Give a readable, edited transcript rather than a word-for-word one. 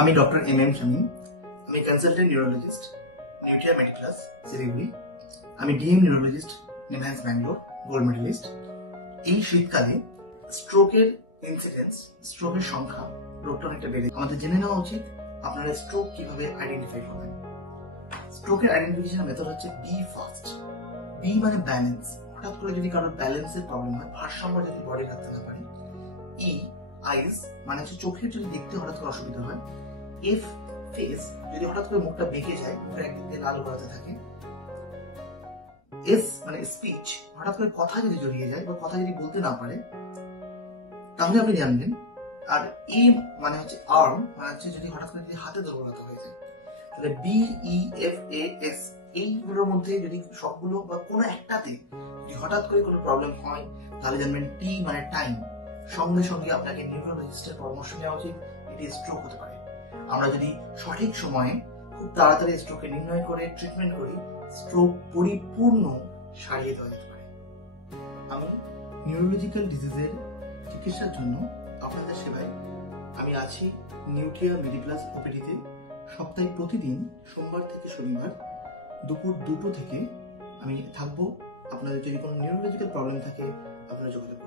আমি doctor M Shamim. আমি consultant neurologist, Neotia মেডিক্লাস, শিলিগুড়ি। আমি DM neurologist, NIMHANS Bangalore, gold medalist. এই শীতকালে স্ট্রোকের ইনসিডেন্স, স্ট্রোকের সংখ্যা রোগটা অনেকটা বেড়ে। আমাদের জেনে নেওয়া উচিত আপনারা স্ট্রোক কিভাবে আইডেন্টিফাই করবেন। স্ট্রোকের আইডেন্টিফিকেশন মেথড হচ্ছে বি ফাস্ট। বি মানে ব্যালেন্স। হঠাৎ করে যদি কারোর ব্যালেন্সের প্রবলেম হয়, ভারসাম্য যদি বডি রাখতে না পারে। ই আইজ মানে হচ্ছে চোখের যদি দেখতে হঠাৎ করে অসুবিধা হয়। এফ ফেস, যদি হঠাৎ করে মুখটা বেঁকে যায়, মুখের একদিক দিয়ে লাল গড়াতে থাকে। এস মানে স্পিচ, হঠাৎ করে কথা যদি জড়িয়ে যায় বা কথা যদি বলতে না পারে তাহলে আপনি জানবেন। আর এ মানে হচ্ছে আর্ম, মানে হচ্ছে যদি হঠাৎ করে যদি হাতে দুর্বলতা হয়ে যায়। তাহলে B E F A S, এইগুলোর মধ্যে যদি সবগুলো বা কোনো একটাতে যদি হঠাৎ করে কোনো প্রবলেম হয় তাহলে জানবেন টি মানে টাইম। সঙ্গে সঙ্গে আপনাকে নিউরোলজিস্টের পরামর্শ নেওয়া উচিত, এটি স্ট্রোক হতে পারে। আমরা যদি সঠিক সময়ে খুব তাড়াতাড়ি স্ট্রোককে নির্ণয় করে ট্রিটমেন্ট করি, স্ট্রোক পরিপূর্ণ সারিয়ে দেওয়া যেতে পারে। আমি নিউরোলজিক্যাল ডিজিজের চিকিৎসার জন্য আপনাদের সেবায় আমি আছি নিউটিয়া মেডিক্লাস ওপিডিতে। সপ্তাহে প্রতিদিন সোমবার থেকে শনিবার দুপুর 2টো থেকে আমি থাকবো। আপনাদের যদি কোনো নিউরোলজিক্যাল প্রবলেম থাকে আপনারা যোগাযোগ করুন।